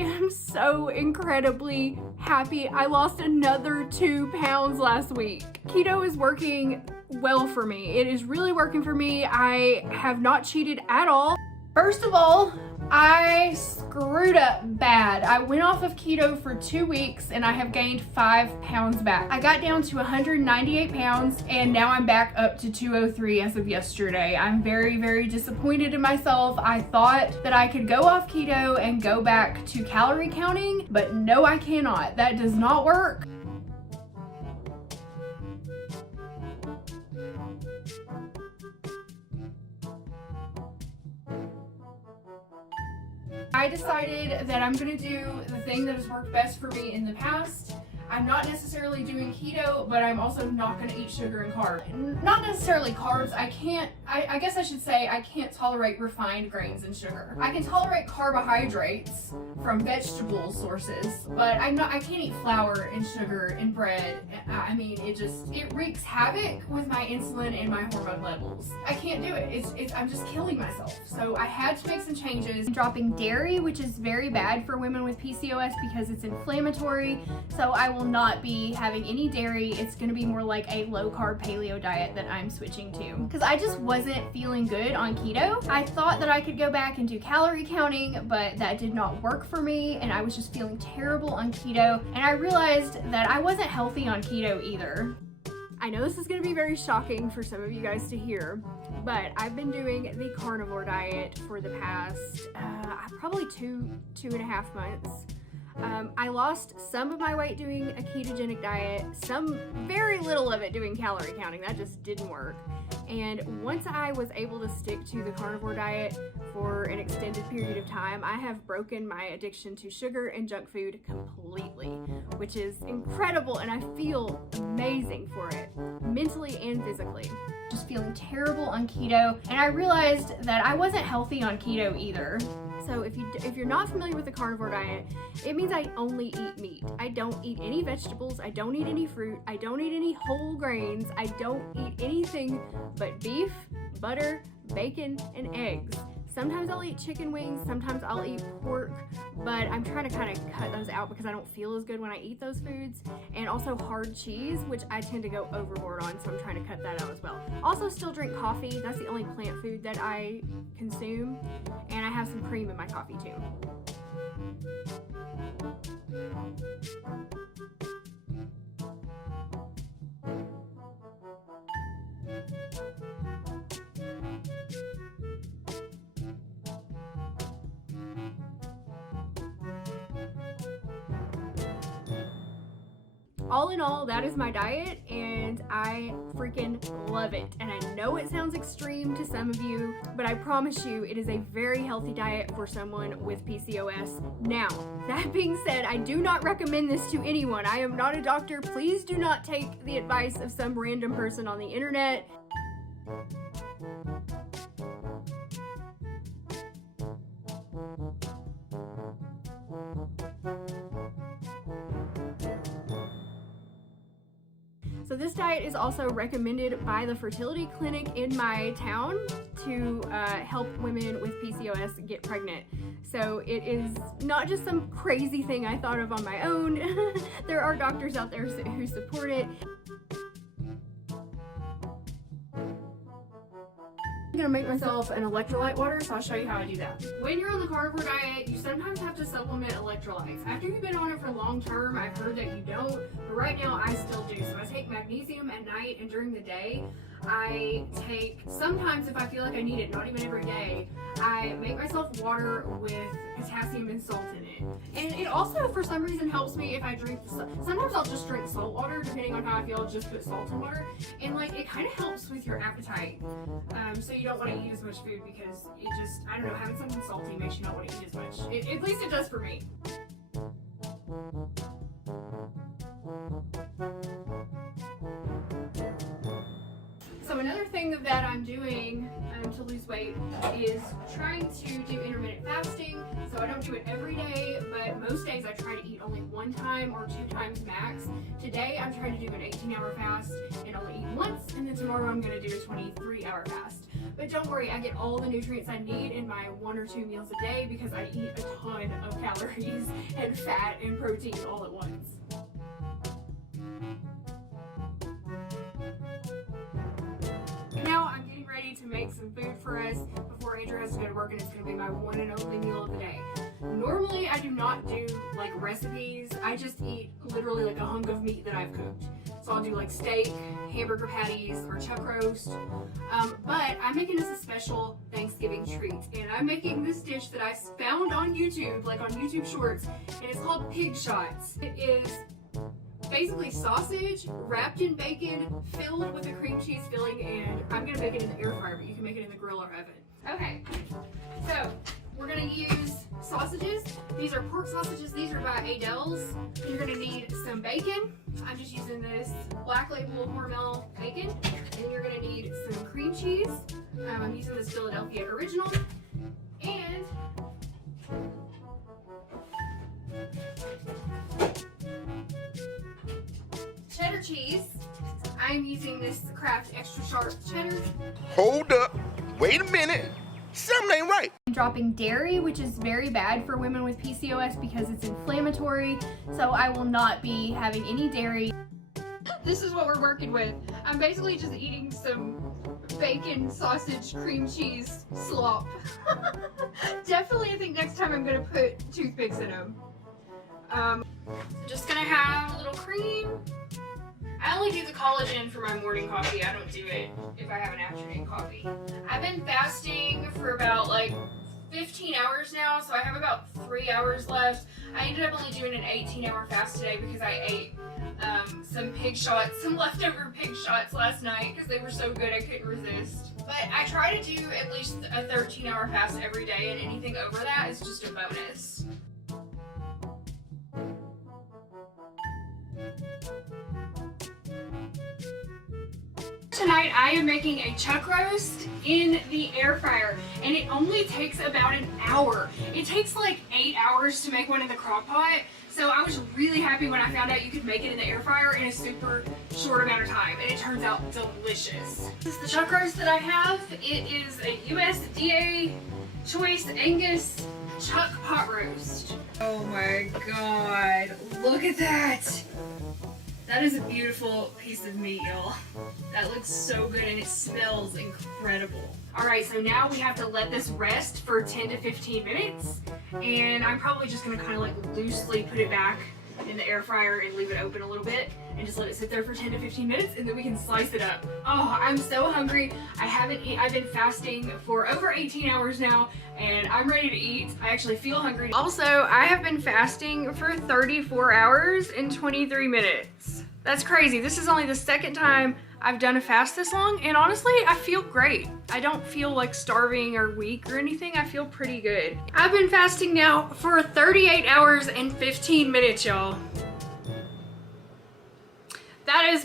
am so incredibly happy. I lost another 2 pounds last week. Keto is working well for me. It is really working for me. I have not cheated at all. First of all, I screwed up bad. I went off of keto for 2 weeks and I have gained 5 pounds back. I got down to 198 pounds and now I'm back up to 203 as of yesterday. I'm very, very disappointed in myself. I thought that I could go off keto and go back to calorie counting, but no, I cannot. That does not work. I decided that I'm gonna do the thing that has worked best for me in the past. I'm not necessarily doing keto, but I'm also not gonna eat sugar and carbs. Not necessarily carbs. I guess I should say I can't tolerate refined grains and sugar. I can tolerate carbohydrates from vegetable sources, but I can't eat flour and sugar and bread. I mean, it wreaks havoc with my insulin and my hormone levels. I can't do it. I'm just killing myself. So I had to make some changes. I'm dropping dairy, which is very bad for women with PCOS because it's inflammatory. So I will not be having any dairy. It's gonna be more like a low carb paleo diet that I'm switching to because I just wasn't feeling good on keto. I thought that I could go back and do calorie counting, but that did not work for me and I was just feeling terrible on keto, and I realized that I wasn't healthy on keto either. I know this is going to be very shocking for some of you guys to hear, but I've been doing the carnivore diet for the past probably two and a half months. I lost some of my weight doing a ketogenic diet, some very little of it doing calorie counting. That just didn't work. And once I was able to stick to the carnivore diet for an extended period of time, I have broken my addiction to sugar and junk food completely, which is incredible, and I feel amazing for it, mentally and physically. Just feeling terrible on keto, and I realized that I wasn't healthy on keto either. So if you're not familiar with the carnivore diet, it means I only eat meat. I don't eat any vegetables, I don't eat any fruit, I don't eat any whole grains, I don't eat anything but beef, butter, bacon, and eggs. Sometimes I'll eat chicken wings, sometimes I'll eat pork, but I'm trying to kind of cut those out because I don't feel as good when I eat those foods. And also hard cheese, which I tend to go overboard on, so I'm trying to cut that out as well. Also still drink coffee. That's the only plant food that I consume. And I have some cream in my coffee too. All in all, that is my diet, and I freaking love it. And I know it sounds extreme to some of you, but I promise you it is a very healthy diet for someone with PCOS. Now, that being said, I do not recommend this to anyone. I am not a doctor. Please do not take the advice of some random person on the internet. So this diet is also recommended by the fertility clinic in my town to help women with PCOS get pregnant. So it is not just some crazy thing I thought of on my own. There are doctors out there who support it. I'm gonna make myself an electrolyte water, so I'll show you how I do that. When you're on the carnivore diet, you sometimes have to supplement electrolytes. After you've been on it for long term, I've heard that you don't, but right now I still do. So I take magnesium at night, and during the day, I take, sometimes if I feel like I need it, not even every day, I make myself water with potassium and salt in it. And it also, for some reason, helps me if I drink, sometimes I'll just drink salt water, depending on how I feel, I'll just put salt in water. And like, it kind of helps with your appetite. So you don't want to eat as much food because it just, I don't know, having something salty makes you not want to eat as much. At least it does for me. So another thing that I'm doing want to lose weight is trying to do intermittent fasting. So I don't do it every day, but most days I try to eat only 1 time or 2 times max. Today I'm trying to do an 18-hour fast and only eat once, and then tomorrow I'm going to do a 23-hour fast. But don't worry, I get all the nutrients I need in my 1 or 2 meals a day because I eat a ton of calories and fat and protein all at once. Now I'm getting ready to make some food for us before Andrew has to go to work, and it's going to be my one and only meal of the day. Normally I do not do like recipes, I just eat literally like a hunk of meat that I've cooked. So I'll do like steak, hamburger patties, or chuck roast. But I'm making this a special Thanksgiving treat, and I'm making this dish that I found on YouTube, like on YouTube Shorts, and it's called pig shots. It is basically sausage wrapped in bacon, filled with a cream cheese filling, and I'm gonna make it in the air fryer, but you can make it in the grill or oven. Okay, so we're gonna use sausages. These are pork sausages. These are by Adele's. You're gonna need some bacon. I'm just using this Black Label Hormel bacon. And you're gonna need some cream cheese. I'm using this Philadelphia Original. And cheddar cheese. I'm using this Kraft Extra Sharp cheddar. Hold up. Wait a minute. Something ain't right. I'm dropping dairy, which is very bad for women with PCOS because it's inflammatory. So I will not be having any dairy. This is what we're working with. I'm basically just eating some bacon, sausage, cream cheese slop. Definitely, I think next time I'm gonna put toothpicks in them. Just gonna have a little cream. I only do the collagen for my morning coffee. I don't do it if I have an afternoon coffee. I've been fasting for about like 15 hours now, so I have about 3 hours left. I ended up only doing an 18-hour fast today because I ate some leftover pig shots last night because they were so good I couldn't resist. But I try to do at least a 13-hour fast every day, and anything over that is just a bonus. Tonight I am making a chuck roast in the air fryer, and it only takes about an hour. It takes like 8 hours to make one in the crock pot, so I was really happy when I found out you could make it in the air fryer in a super short amount of time, and it turns out delicious. This is the chuck roast that I have. It is a USDA Choice Angus chuck pot roast. Oh my god, look at that! That is a beautiful piece of meat, y'all. That looks so good, and it smells incredible. All right, so now we have to let this rest for 10 to 15 minutes, and I'm probably just gonna kind of like loosely put it back in the air fryer and leave it open a little bit and just let it sit there for 10 to 15 minutes, and then we can slice it up. Oh, I'm so hungry. I've been fasting for over 18 hours now, and I'm ready to eat. I actually feel hungry. Also, I have been fasting for 34 hours and 23 minutes. That's crazy. This is only the second time I've done a fast this long, and honestly, I feel great. I don't feel like starving or weak or anything. I feel pretty good. I've been fasting now for 38 hours and 15 minutes, y'all. That is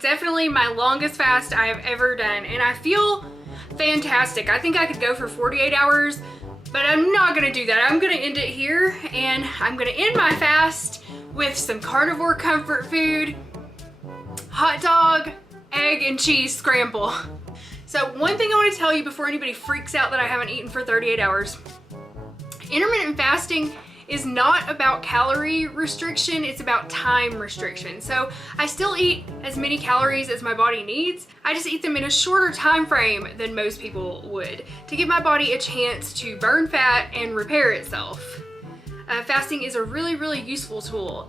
definitely my longest fast I have ever done, and I feel fantastic. I think I could go for 48 hours, but I'm not gonna do that. I'm gonna end it here, and I'm gonna end my fast with some carnivore comfort food, hot dog, egg and cheese scramble. So one thing I want to tell you before anybody freaks out that I haven't eaten for 38 hours, intermittent fasting is not about calorie restriction, it's about time restriction. So I still eat as many calories as my body needs. I just eat them in a shorter time frame than most people would to give my body a chance to burn fat and repair itself. Fasting is a really, really useful tool.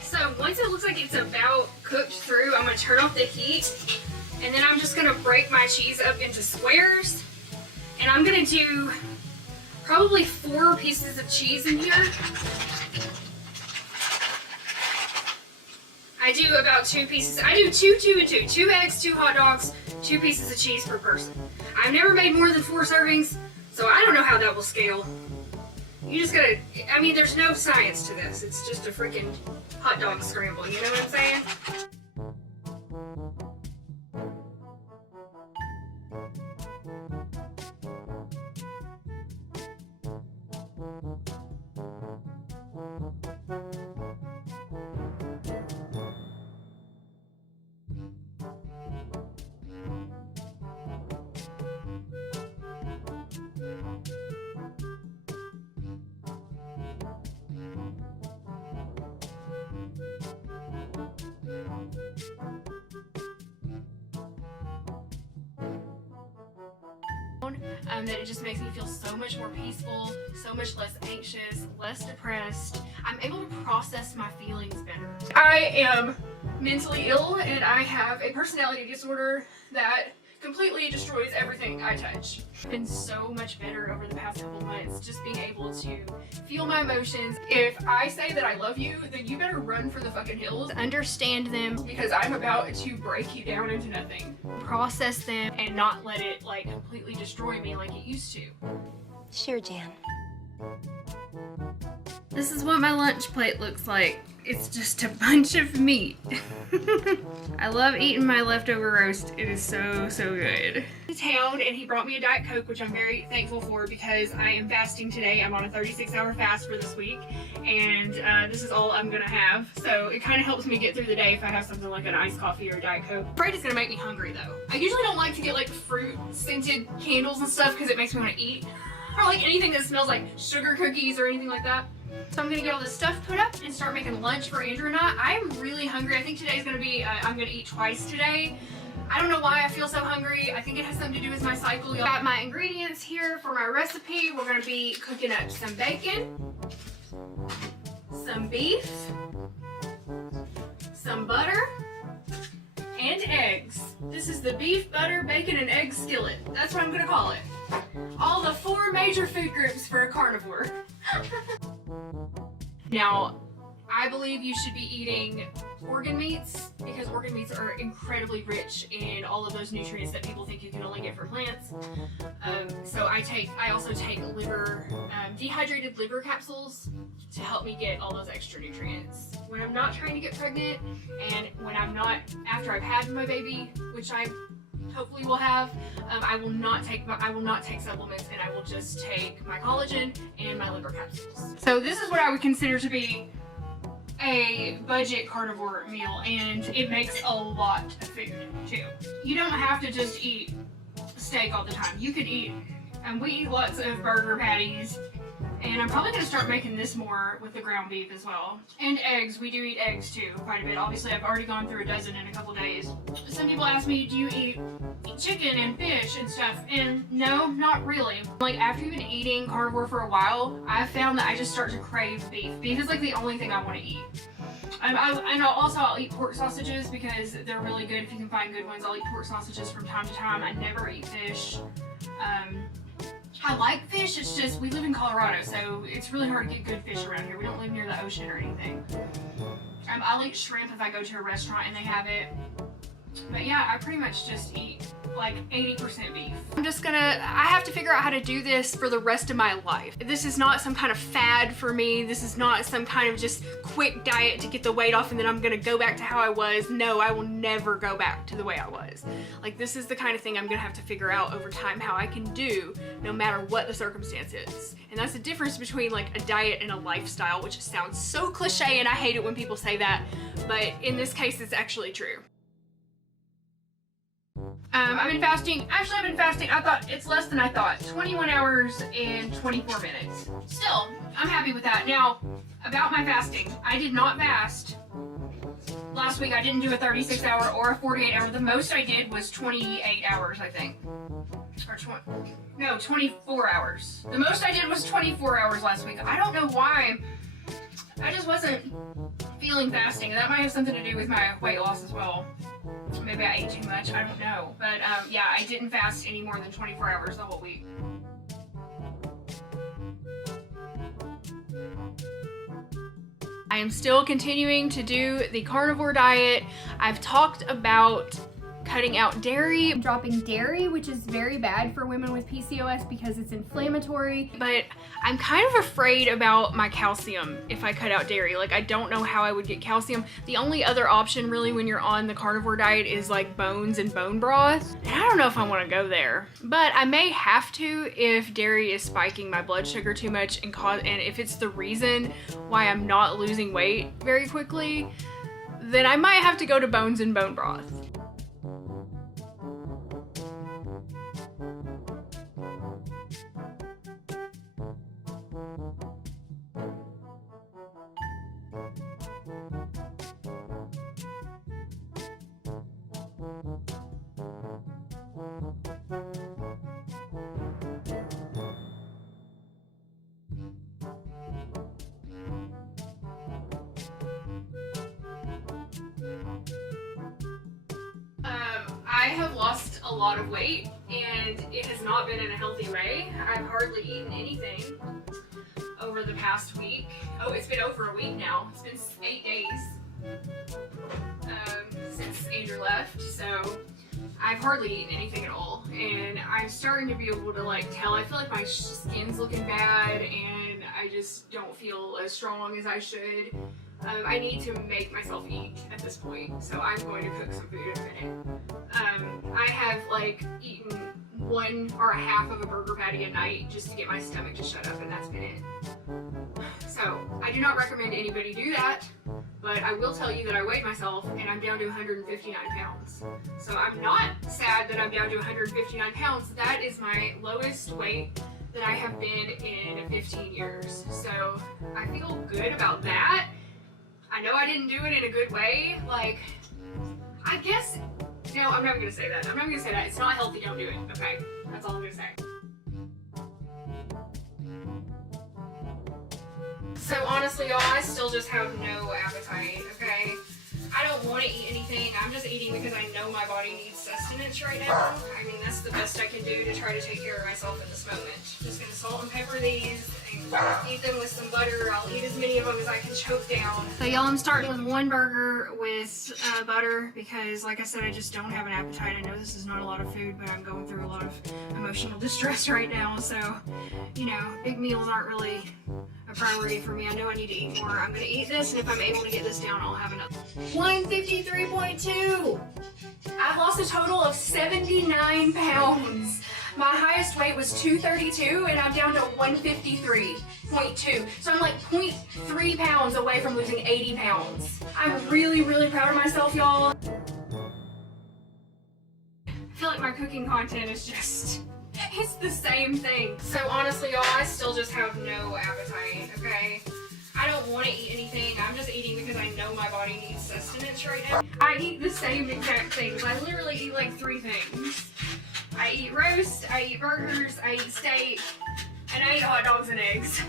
So once it looks like it's about cooked through, I'm gonna turn off the heat, and then I'm just gonna break my cheese up into squares, and I'm gonna do probably 4 pieces of cheese in here. I do about 2 pieces. I do 2, 2, and 2. 2 eggs, 2 hot dogs, 2 pieces of cheese per person. I've never made more than 4 servings, so I don't know how that will scale. You just gotta, I mean, there's no science to this. It's just a freaking hot dog scramble, you know what I'm saying? That it just makes me feel so much more peaceful, so much less anxious, less depressed. I'm able to process my feelings better. I am mentally ill and I have a personality disorder that completely destroys everything I touch. It's been so much better over the past couple months, just being able to feel my emotions. If I say that I love you, then you better run for the fucking hills. Understand them, because I'm about to break you down into nothing. Process them and not let it like completely destroy me like it used to. Sure, Jan. This is what my lunch plate looks like. It's just a bunch of meat. I love eating my leftover roast. It is so, so good. To town and he brought me a Diet Coke, which I'm very thankful for because I am fasting today. I'm on a 36-hour fast for this week, and this is all I'm gonna have. So it kind of helps me get through the day if I have something like an iced coffee or a Diet Coke. I'm afraid it's gonna make me hungry though. I usually don't like to get like fruit scented candles and stuff because it makes me want to eat. Or like anything that smells like sugar cookies or anything like that. So I'm gonna get all this stuff put up and start making lunch for Andrew and I. I'm really hungry. I think today's gonna be, I'm gonna eat twice today. I don't know why I feel so hungry. I think it has something to do with my cycle. I've got my ingredients here for my recipe. We're gonna be cooking up some bacon, some beef, some butter, and eggs. This is the beef, butter, bacon, and egg skillet. That's what I'm gonna call it. All the 4 major food groups for a carnivore. Now, I believe you should be eating organ meats because organ meats are incredibly rich in all of those nutrients that people think you can only get from plants. So I also take liver, dehydrated liver capsules to help me get all those extra nutrients. When I'm not trying to get pregnant and when I'm not, after I've had my baby, which I hopefully will have, I will not take supplements, and I will just take my collagen and my liver capsules. So this is what I would consider to be a budget carnivore meal, and it makes a lot of food too. You don't have to just eat steak all the time. You could eat, and we eat lots of burger patties, and I'm probably going to start making this more with the ground beef as well. And eggs. We do eat eggs too, quite a bit. Obviously, I've already gone through a dozen in a couple days. Some people ask me, do you eat chicken and fish and stuff? And no, not really. Like, after you've been eating carnivore for a while, I've found that I just start to crave beef. Beef is like the only thing I want to eat. I'll eat pork sausages because they're really good if you can find good ones. I'll eat pork sausages from time to time. I never eat fish. I like fish, it's just we live in Colorado, so it's really hard to get good fish around here. We don't live near the ocean or anything. I'll eat shrimp if I go to a restaurant and they have it. But yeah, I pretty much just eat like 80% beef. I have to figure out how to do this for the rest of my life. This is not some kind of fad for me. This is not some kind of just quick diet to get the weight off and then I'm gonna go back to how I was. No, I will never go back to the way I was. Like, this is the kind of thing I'm gonna have to figure out over time how I can do no matter what the circumstance is. And that's the difference between like a diet and a lifestyle, which sounds so cliche and I hate it when people say that, but in this case it's actually true. I've been fasting, I thought it's less than I thought, 21 hours and 24 minutes. Still, I'm happy with that. Now, about my fasting, I did not fast. Last week I didn't do a 36-hour or a 48-hour. The most I did was 28 hours, I think. Or 24 hours. The most I did was 24 hours last week. I don't know why. I just wasn't feeling fasting. That might have something to do with my weight loss as well. Maybe I ate too much, I don't know. But yeah, I didn't fast any more than 24 hours the whole week. I am still continuing to do the carnivore diet. I've talked about cutting out dairy. I'm dropping dairy, which is very bad for women with PCOS because it's inflammatory. But I'm kind of afraid about my calcium if I cut out dairy. Like, I don't know how I would get calcium. The only other option really when you're on the carnivore diet is like bones and bone broth. And I don't know if I want to go there. But I may have to if dairy is spiking my blood sugar too much and if it's the reason why I'm not losing weight very quickly, then I might have to go to bones and bone broth. I have lost a lot of weight and it has not been in a healthy way. I've hardly eaten anything over the past week. Oh, it's been over a week now. It's been 8 days since Andrew left, so I've hardly eaten anything at all. And I'm starting to be able to like tell. I feel like my skin's looking bad and I just don't feel as strong as I should. I need to make myself eat at this point, so I'm going to cook some food in a minute. I have like eaten 1 or a half of a burger patty a night just to get my stomach to shut up, and that's been it. So I do not recommend anybody do that, but I will tell you that I weighed myself and I'm down to 159 pounds. So I'm not sad that I'm down to 159 pounds. That is my lowest weight that I have been in 15 years. So I feel good about that. I know I didn't do it in a good way. Like, I guess, no, I'm not gonna say that. I'm not gonna say that. It's not healthy, don't do it, okay? That's all I'm gonna say. So honestly, y'all, I still just have no appetite, okay? I don't want to eat anything. I'm just eating because I know my body needs sustenance right now. I mean, that's the best I can do to try to take care of myself in this moment. Just gonna salt and pepper these and eat them with some butter. I'll eat as many of them as I can choke down. So y'all, I'm starting with 1 burger with butter because, like I said, I just don't have an appetite. I know this is not a lot of food, but I'm going through a lot of emotional distress right now. So, you know, big meals aren't really a priority for me. I know I need to eat more. I'm gonna eat this, and if I'm able to get this down, I'll have enough. 153.2. I've lost a total of 79 pounds. My highest weight was 232, and I'm down to 153.2. So I'm like 0.3 pounds away from losing 80 pounds. I'm really, really proud of myself, y'all. I feel like my cooking content is just, it's the same thing. So honestly, y'all, I still just have no appetite, okay? I don't want to eat anything. I'm just eating because I know my body needs sustenance right now. I eat the same exact things. I literally eat like 3 things. I eat roast, I eat burgers, I eat steak, and I eat hot dogs and eggs.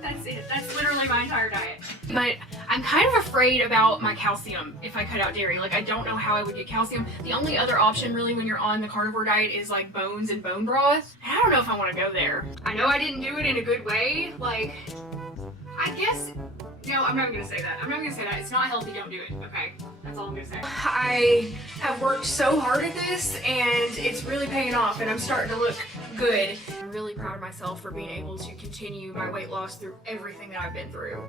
That's it. That's literally my entire diet. But I'm kind of afraid about my calcium if I cut out dairy. Like, I don't know how I would get calcium. The only other option really when you're on the carnivore diet is like bones and bone broth. And I don't know if I want to go there. I know I didn't do it in a good way. Like, I guess, no, I'm not gonna say that. I'm not gonna say that. It's not healthy, don't do it, okay? That's all I'm gonna say. I have worked so hard at this and it's really paying off and I'm starting to look good. I'm really proud of myself for being able to continue my weight loss through everything that I've been through.